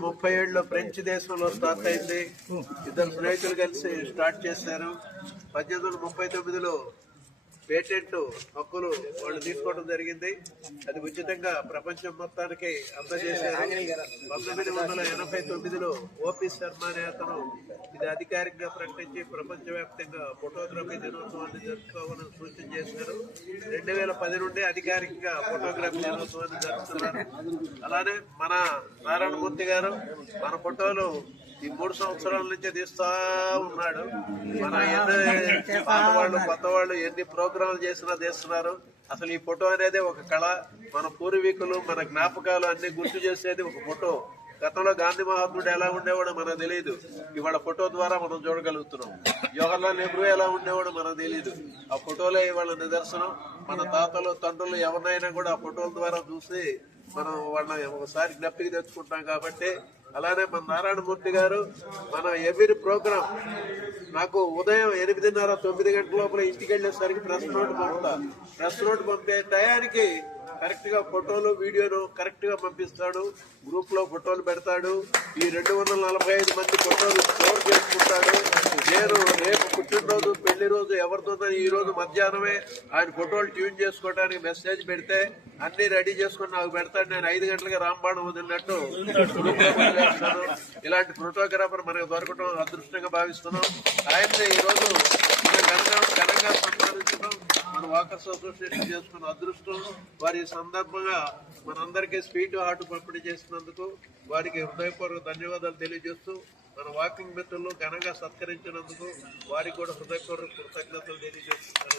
1937లో French దేశంలో start అయింది. ఇద్దరు స్నేహితులు కలిసి స్టార్ట్ చేశారు. 1839లో పేటెంట్ హక్కులు వాళ్ళు తీసుకోవడం జరిగింది. అది ఉచితంగా ప్రపంచం మొత్తానికి అందజేశారు. 1989లో ఓపి శర్మ అనే అతను ఇది అధికారికంగా ప్రకటించి ప్రపంచవ్యాప్తంగా ఫోటోగ్రఫీ దినోత్సవాన్ని జరుపుకోవాలని సూచన చేశారు. 2010 నుండి అధికారికంగా ఫోటోగ్రఫీ దినోత్సవాన్ని జరుపుతున్నారు. అలానే మన నారాయణమూర్తి గారు మన ఫోటోలు ఈ 3 సంవత్సరాల నుంచి తీస్తా ఉన్నాడు. మన ఎన్ని పాత వాళ్ళు కొత్త వాళ్ళు ఎన్ని ప్రోగ్రాంలు చేసినా తీస్తున్నారు. అసలు ఈ ఫోటో అనేది ఒక కళ. మన పూర్వీకులు మన జ్ఞాపకాలు అన్ని గుర్తు చేసేది ఒక ఫోటో. గతంలో గాంధీ మహాత్ముడు ఎలా ఉండేవాడో మనకు తెలియదు, ఇవాళ ఫోటో ద్వారా మనం చూడగలుగుతున్నాం. జవహర్లాల్ నెహ్రూ ఎలా ఉండేవాడో మనకు తెలియదు, ఆ ఫోటోలే ఇవాళ నిదర్శనం. మన తాతలు తండ్రులు ఎవరినైనా కూడా ఆ ఫోటోల ద్వారా చూసి మనం వాళ్ళని ఒకసారి జ్ఞప్తికి తెచ్చుకుంటాం. కాబట్టి అలానే మన నారాయణమూర్తి గారు మన ఎవ్రీ ప్రోగ్రాం నాకు ఉదయం 8:30 9 గంటల లోపల ఇంటికి వెళ్ళేసరికి ప్రెస్ నోట్ పంపుతా. ప్రెస్ నోట్ పంపే టయానికి కరెక్ట్ గా ఫోటోలు వీడియోలు కరెక్ట్ గా పంపిస్తాడు. గ్రూప్ లో ఫోటోలు పెడతాడు. ఈ 245 మంది ఫోటోలు స్టోర్ చేసుకుంటాడు. నేను రేపు పుట్టినరోజు పెళ్లి రోజు ఎవరితో ఈ రోజు మధ్యాహ్నమే ఆయన ఫోటోలు ట్యూన్ చేసుకోవడానికి మెసేజ్ పెడితే అన్ని రెడీ చేసుకుని నాకు పెడతాడు. నేను 5 గంటలకి రాంబాణం వదిలినట్టు వదిలేస్తాను. ఇలాంటి ఫోటోగ్రాఫర్ మనకు దొరకడం అదృష్టంగా భావిస్తున్నాం. ఆయన్ని ఈ రోజు ఘనంగా సన్మానించడం మన వాకర్స్ అసోసియేషన్ చేసుకున్న అదృష్టం. వారి సందర్భంగా మనందరికీ స్వీట్ హార్ట్ పంపిణీ చేసినందుకు వారికి హృదయపూర్వక ధన్యవాదాలు తెలియజేస్తూ మన వాకింగ్ మిత్రులు ఘనంగా సత్కరించినందుకు వారికి కూడా హృదయపూర్వక కృతజ్ఞతలు తెలియజేస్తున్నాను.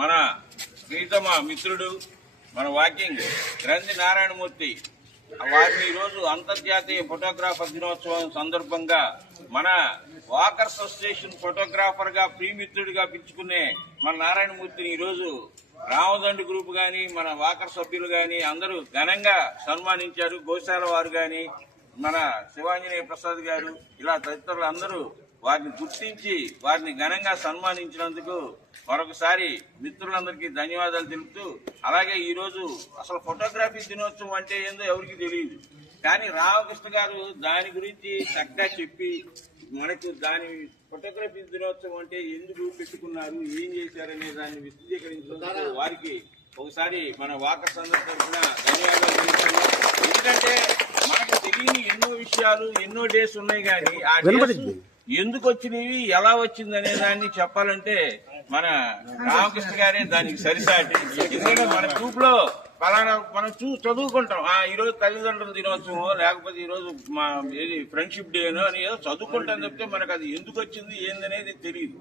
మన ప్రీతమ మిత్రుడు మన వాకింగ్ గ్రంథి నారాయణమూర్తి వారిని ఈరోజు అంతర్జాతీయ ఫోటోగ్రాఫర్ దినోత్సవం సందర్భంగా మన వాకర్స్ అసోసియేషన్ ఫోటోగ్రాఫర్ గా ప్రియమిత్రుడిగా పిలుచుకునే మన నారాయణమూర్తిని ఈరోజు రామదండు గ్రూప్ గాని మన వాకర్ సభ్యులు గాని అందరూ ఘనంగా సన్మానించారు. గోశాల వారు గాని మన శివాంజనేయ ప్రసాద్ గారు ఇలా తదితరులు అందరూ వారిని గుర్తించి వారిని ఘనంగా సన్మానించినందుకు మరొకసారి మిత్రులందరికీ ధన్యవాదాలు తెలుపుతూ, అలాగే ఈరోజు అసలు ఫోటోగ్రఫీ దినోత్సవం అంటే ఏందో ఎవరికి తెలియదు, కానీ రామకృష్ణ గారు దాని గురించి చక్కగా చెప్పి మనకు దాని ఫోటోగ్రఫీ దినోత్సవం అంటే ఎందుకు పెట్టుకున్నారు, ఏం చేశారనే దాన్ని విశదీకరించినందుకు వారికి ఒకసారి మన వాకర్స్ అందరి తరఫున ధన్యవాదాలు తెలుపుతున్నాం. ఎందుకంటే మనకు తెలియని ఎన్నో విషయాలు ఎన్నో డేస్ ఉన్నాయి, కానీ ఆ ఎందుకు వచ్చినవి ఎలా వచ్చింది అనే దాన్ని చెప్పాలంటే మన రామకృష్ణ గారే దానికి సరిసాటి. ఎందుకంటే మన గ్రూప్ లో పలానా మనం చదువుకుంటాం, ఈ రోజు తల్లిదండ్రుల దినోత్సవం లేకపోతే ఈ రోజు మా ఏది ఫ్రెండ్షిప్ డేనో అని ఏదో చదువుకుంటాం చెప్తే మనకు అది ఎందుకు వచ్చింది ఏందనేది తెలియదు.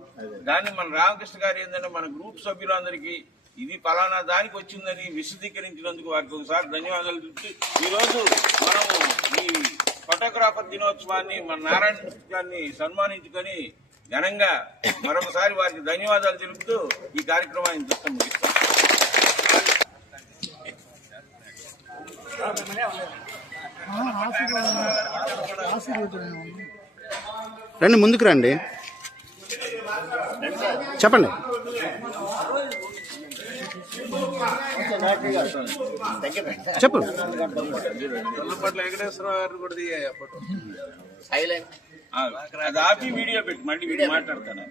దాన్ని మన రామకృష్ణ గారు ఏంటంటే మన గ్రూప్ సభ్యులందరికీ ఇది పలానా దానికి వచ్చిందని విశదీకరించినందుకు వారికి ఒకసారి ధన్యవాదాలు చెప్తూ ఈరోజు మనము ఈ ఫోటోగ్రాఫర్ దినోత్సవాన్ని మన నారాయణ గారిని సన్మానించుకొని ఘనంగా మరొకసారి వారికి ధన్యవాదాలు తెలుపుతూ ఈ కార్యక్రమాన్ని దృష్టం ముగిస్తాం. రండి, ముందుకు రండి, చెప్పండి. చెప్పు. వెంకటేశ్వరరావు గారు కూడా అది ఆపి వీడియో పెట్టి మళ్ళీ వీడియో మాట్లాడతాను.